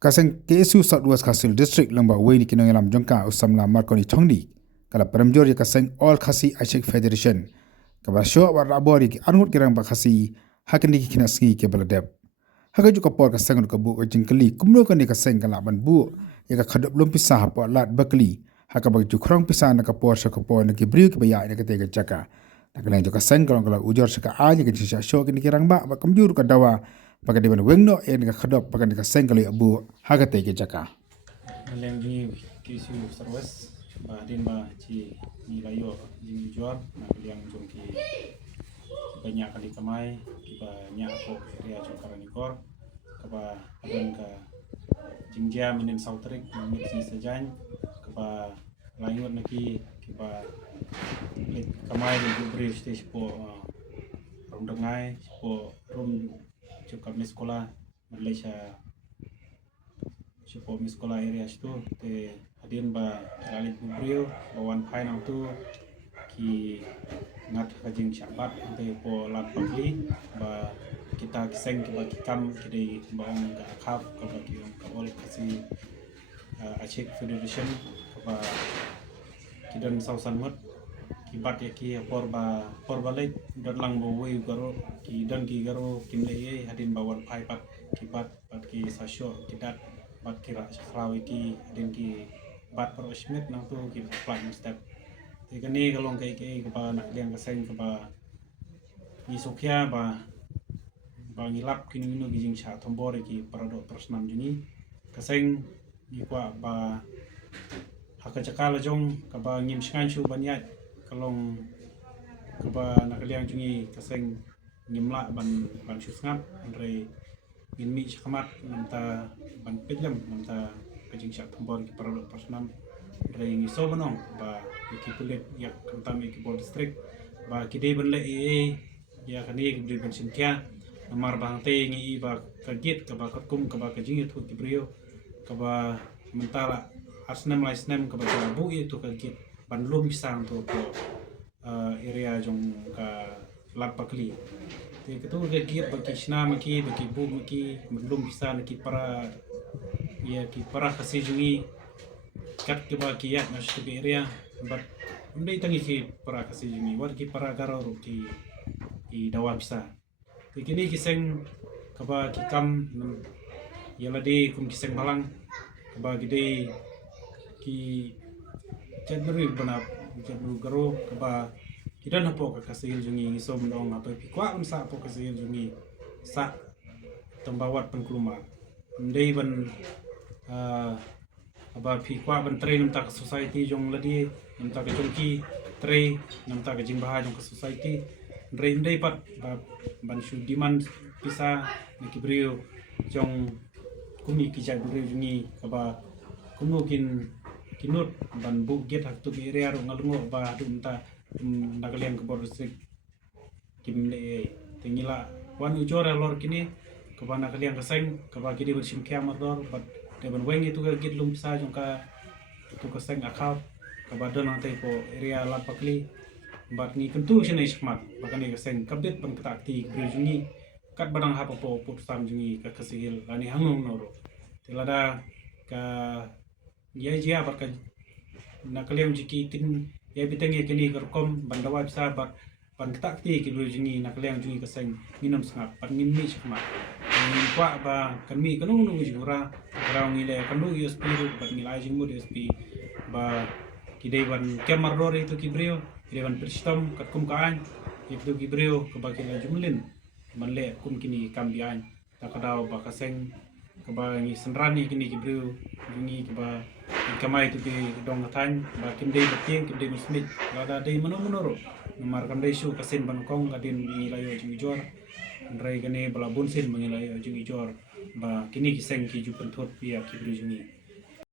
Kaseng KSU Southwest Kasil District lamba wei ni kinong lam jongka usam la markoni chongdi kala peramjor ya kaseng All Khasi Ashik Federation kaba syo war rabori ki anut kirang ba khasi hakni ki kina sngi ke baladep haga juga por kaseng ka bu jingkali kumno kan ni kaseng kala ban bu ya ka khadop lum pisah po lat bakli haka bag jukrong pisah na ka por sa ka por na ki briu ki baya na ka te ka jaka nakalen jo kaseng kala ujor sa ka aja ki sya syo ki kirang ba kamjur ka dawa pakai dewan wengno yang ka khadop pakai ka sengkali abu hagate ke jaka lem ni KSU Southwest ba din ba ci ni layo jing juar na yang jong ki banyak kali kamai ki banyak ko area jong karanikor ka ba adan ka jingjia minen sautrik minen si sejan ka ba layo na ki ba kamai ni bri stage po rum dengai po rum cukup sekolah Malaysia cukup sekolah area itu te hadin ba kali brio bawan pai nang tu ki ngat kajing syabat te po lat pagi ba kita kiseng ki ba kikam kidai baong ka khaf ka ba ki ka ol kasi Ashik Federation ka ba kidan sausan mat kibat ya ki por balik dan lang bawai garo ki dan ki garo kimle hadin bawan pai pat kibat pat ki sasyo kidat pat kira sakrawi ki hadin ki bat pro smith nang tu ki plan step te kani kalong kai ke ba nak liang kaseng ka ba ni sokya ba ngilap kini minu gijing sha tombor ki parado persnam juni kaseng ni kwa ba hakacakala jong ka ba ngim skan chu banyat kalong keba nakaliang jungi kaseng ngimla ban susngap andre ngimi syakamat namta ban pedlam namta kajing syak tombor ki paralo persnam andre ngiso banong ba ki kulit yak kantam ki bol district ba kidei ban le ya kani ki ban sintia namar bang te ngi ba kagit ka ba kum ka ba kajing itu ki brio ka ba mentala asnam laisnam ka ba bu itu kagit ban lum pisang tu ko area jong ka lapakli te ketu ke giat bagi sna maki bagi bu maki belum bisa ki para ya ki para kasi jungi kat ke bagi ya mas ke area but ndai tangi ki para kasi jungi war ki para garo ki dawa bisa te kini kiseng ka ba ki kam ya ladi kum kiseng malang ka ba gide ki cenderung benar cenderung garo keba kita napo ka kasil jungi so mendong apa pikwa unsa po kasil jungi sa tembawat pengkeluma ndai ban aba pikwa ban train namta ka society jong ladi namta ka jongki train namta ka jingbaha jong ka society ndai pat ban shu demand pisa nakibrio jong kumi kijai brio jungi kaba kumukin kinut ban bu get hak tu area ro ngalungo ba dumta nakalian ke borosik kimle tingila wan ujora lor kini ke ban nakalian keseng ke ba kidi bersim kiamador bat de ban weng itu ke git lum sa jongka tu keseng akau ke badan nanti ko area lapakli bat ni kentu sene smart bakani keseng kabit ban ketakti berjungi kat badang hapa po putsam jungi ke kesihil ani hangung noro tilada ka ya jia barka nakaliam jiki tin ya bitang ya kini kerkom bandawa bisa ban takti ki jungi nakaliam jungi kaseng minum sengap pan ngimi sikma ngin kwa ba kami kanu nu jura raw ngile kanu USP ban ngilai jingmu USP ba kidai ban kemar dore itu kibrio kidai ban pristom katkum kaan itu kibrio kebakila jumlin manle kum kini kambian takadaw ba kaseng kebangi senrani kini kibrio jungi keba kamai tu ki dong tan ba kindai beting kindai musmit lada dei menoro nomar kandai su kasin banokong kadin ngilayo jing jor ndrai gane bala bunsin mengilayo jing jor ba kini kiseng ki ju pentot pia kibrio jungi